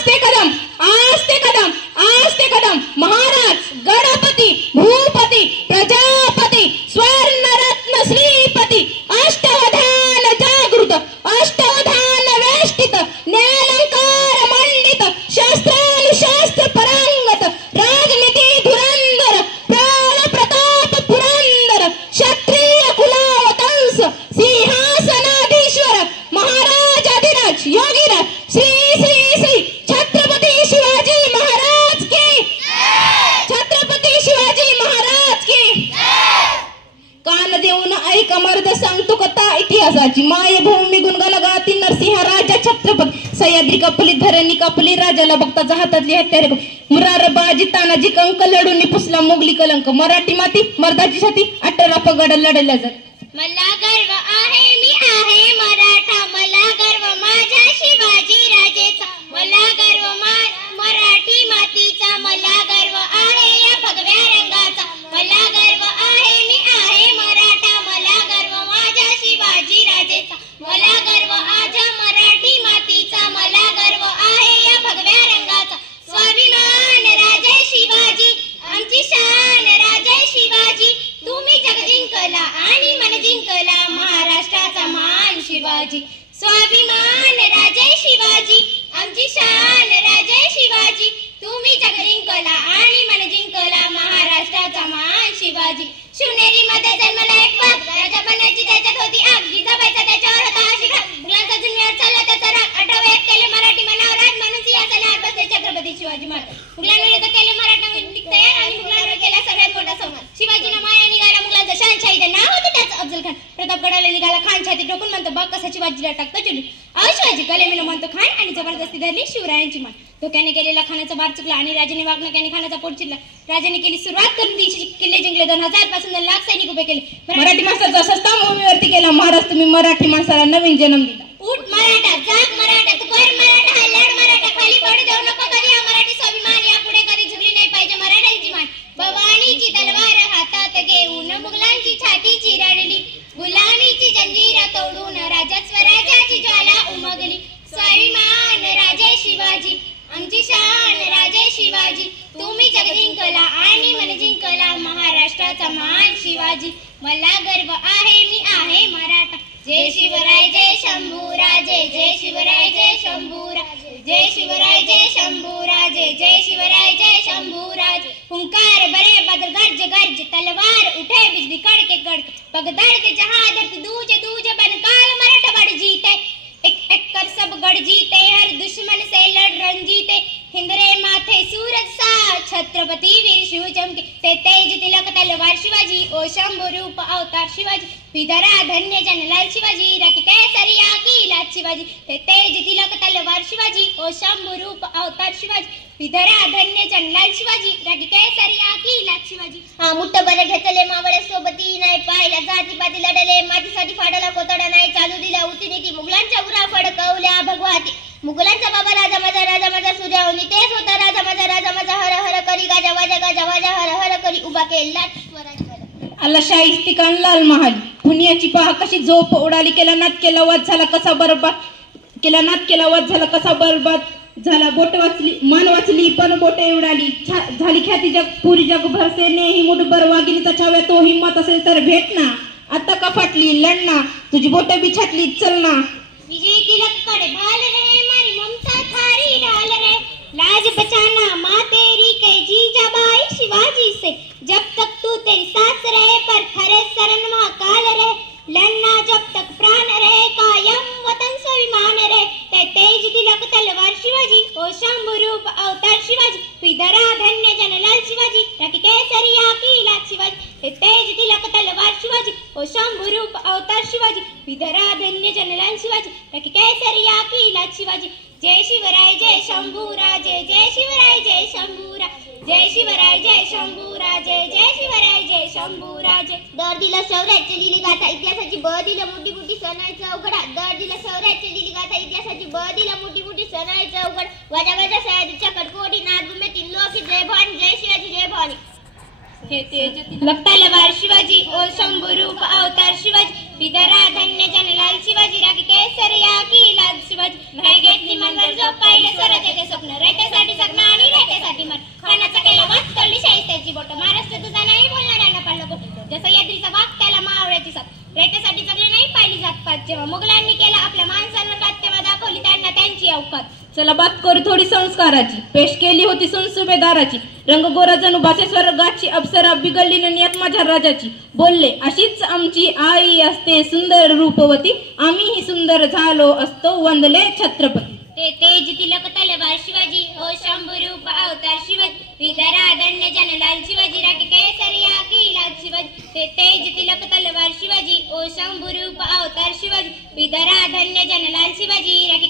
आस्ते कदम आस्ते कदम आस्ते कदम महाराज गणपती भूपती प्रजापती स्वर्णरत्न श्रीपती अष्टवधान जागृत अष्टवधान वेष्टित न्यायालंकार मंडित शास्त्रानुशास्त्र परांगत राजनीती धुरंधर प्राण प्रताप पुरंदर क्षत्रिय कुलावतंस सिंहासनाधीश्वर महाराज अधिराज योगीराज श्री श्री श्री छत्रपती शिवाजी महाराज की छत्रपती शिवाजी महाराज की कान देऊन ऐक मर्द सांगतो कथा इतिहासाची मायभूमी गुणगान गाती नरसिंह राजा छत्रपती सह्याद्री कापली धरणी कापली राजाला बघताचा हातातली हत्यारे बघ मुरार बाजी तानाजी कंक लढून पुसला मोगली कलंक मराठी माती मर्दाची छाती 18 पगड लढल्या जात मला गर्व आहे मी आहे मराठा मला गर्व माझ्या शिवाजी राजेचा मला गर्व मराठी मातीचा मला गर्व आहे या भगव्या रंगाचा मला गर्व आहे मी आहे मराठा मला गर्व माझ्या शिवाजी राजेचा मला गर्व माझ्या मराठी मातीचा मला गर्व आहे या भगव्या रंगाचा स्वाभिमान राजे शिवाजी आमची शान राजे शिवाजी तुम्ही जग जिंकला आणि मन जिंकला महाराष्ट्राचा मान शिवाजी स्वाभिमान राजे शिवाजी आमची शान राजे शिवाजी तुम्ही जग जिंकला आणि मन जिंकला महाराष्ट्राचा मान शिवाजी शिवनेरी मध्ये जन्मला एक वाघ राजा बनायची त्याच्यात होती आग जिजाबाईचा त्याच्यावर होता आशीर्वाद मुलांचा जुन्यावर चालला त्याचा राग 18 केले मराठी मनावर राज म्हणून सिंहासनावर बसले छत्रपती शिवाजी महाराज मुघलांविरुद्ध केले मराठा तयार आणि मुघलांवर केला सगळ्यात मोठा संवाद शिवाजीना माया निघाला मुघलांचा शहानशाही नाव होते त्याचं अफजल खान प्रतापगडाला निघाला खान छाती टोकून म्हणतो बघ कसा शिवाजीला टाकतो चुली शिवाजी कलेमीनं म्हणतो खान आणि जबरदस्ती धरली शिवरायांची मान धोक्याने केलेला खानाचा बार चुकला आणि राजाने वागणुकीने खानाचा पोट चिरला राजाने केली सुरुवात करून 300 किल्ले जिंकले 2000 पासून 2 लाख सैनिक उभे केले मराठी माणसाचा सस्ता भूमीवरती केला महाराज तुम्ही मराठी माणसाला नवीन जन्म दिला उठ मराठा जाग मराठा तू कर मराठा लढ मराठा खाली पडू देऊ नको कधी हा मराठी स्वाभिमान यापुढे कधी झुकली नाही पाहिजे मराठ्यांची मान भवानीची तलवार हातात घेऊन मुघलांची छाती चिरडली गुलामीची जंजीर तोडून राजा स्वराज्याची ज्वाला उमगली स्वाभिमान राजे शिवाजी आमची शान राजे शिवाजी तुम्ही जग जिंकला आणि मन जिंकला महाराष्ट्राचा मान शिवाजी मला गर्व आहे मी आहे मराठा जय शिवराय जय शंभूराजे जय शिवराय जय शंभूराजे जय शिवराय जय शंभूराजे जय शिवराय जय शंभूराजे हुंकार बड़े बदर गर्ज गर्ज तलवार उठे बिजली कड़के कड़के बगदर के जहां दर्द दूज दूज बनकाल मराठा बढ़ जीते एक एक कर सब गढ़ जीते हर दुश्मन से लड़ रंजीते हिंदरे माथे सूरज सा छत्रपति वीर शिव चमके ते तेज तिलक तलवार शिवाजी ओ शंभु रूप अवतार शिवाजी विधरा धन्य जनलाल शिवाजी राखी केसरिया की लाज शिवाजी ते तेज तिलक तलवार शिवाजी ओ शंभु रूप अवतार शिवाजी विधरा धन्य जनलाल शिवाजी राखी केसरिया की लाज शिवाजी हा मुठ्ठ बरे घेतले मावळे सोबती नाही पाहिला जाती पाती लढले मातीसाठी फाडला कोतडा नाही चालू दिला उतीनीती मुघलांच्या उरा फडकवल्या भगवाती मुघलांचा बाबा राजा माझा सूर्यावनी तेच होता राजा माझा हर हर करी गाजा वाजा हर हर करी उभा केला स्वराज अल्ला शाहिस्तिकान लाल महाल पुण्याची पहा कशी झोप उडाली केला नाद केला वाद झाला कसा बरबाद झाला बोट वाचली मन वाचली पण बोटे उडाली झाली ख्याती जग पुरी जगभर सेने ही मुठभर वागिनीचा छाव्या तो हिम्मत असेल तर भेट ना आता का फाटली लढना तुझी बोट बिछाटली चल ना विजय तिलक कड़े भाल रहे मारी ममता थारी ढाल रहे लाज बचाना माँ तेरी के जीजाबाई शिवाजी से जब तक तू तेरी सास रहे पर खरे शरण महाकाल रहे लड़ना जब तक प्राण रहे कायम वतन स्वाभिमान रहे ते तेज तिलक तलवार शिवाजी ओ शंभु रूप अवतार शिवाजी विधरा धन्य जनलाल शिवाजी राखी केसरिया की लाज शिवाजी ते तेज तिलक तलवार शिवाजी ओ शंभु रूप अवतार शिवाजी विधरा धन्य जनलाल शिवाजी राखी केसरिया की लाज शिवाजी जय शिवराय जय शंभूराजे जय शिवराय जय शंभूराजे जय शिवराय जय शंभूराजे जय शिवराय जय शंभूराजे दर दिला शौर्याची लिहिली गाथा इतिहासाची ब दिला मोठी मोठी सणायचा अवघडा दर दिला शौर्याची लिहिली गाथा इतिहासाची ब दिला मोठी मोठी सणायचा अवघड वाजा सयाजीच्या कडकोटी नादगुमे 3 लोक जय भवानी जय शिवाजी जय भवानी हे तेज तिलक तलवार शिवाजी ओ शंभु रूप अवतार शिवाजी विदरा धन्य जनलाल शिवाजी राखी केसरिया की लाल शिवाजी नाही घेतली मनवर झोप पाहिले स्वराज्याचे स्वप्न रयतेसाठी जगणं आणि रयतेसाठी मर खानाचा केला वाद तळली शाहिस्त्याची बोट महाराष्ट्र तुझा नाही बोलणाऱ्यांना पडलं बोट जसं यात्रीचा वाघ त्याला मावळ्याची साथ रयतेसाठी जगले नाही पाहिली जात पात जेव्हा मुघलांनी केला आपल्या माणसांवर घात तेव्हा दाखवली त्यांना त्यांची अवकात चला बात करू थोडी संस्काराची पेश केली होती सुबेदाराची रंग गोरा जणू भाषेश्वर गाची अप्सरा बिघडली नियत माझ्या राजाची बोलले अशीच आमची आई असते सुंदर रूपवती आम्हीही सुंदर झालो असतो वंदले छत्रपती ते तेज तिलक तलवार शिवाजी हो शंभूरूप अवतार शिवाजी विदरा धन्य जनलाल शिवाजी राखी केसरिया की लाल शिवाजी ते तेज तिलक तलवार शिवाजी ओ शंभूरूप अवतार शिवाजी विदरा धन्य जनलाल शिवाजी राखी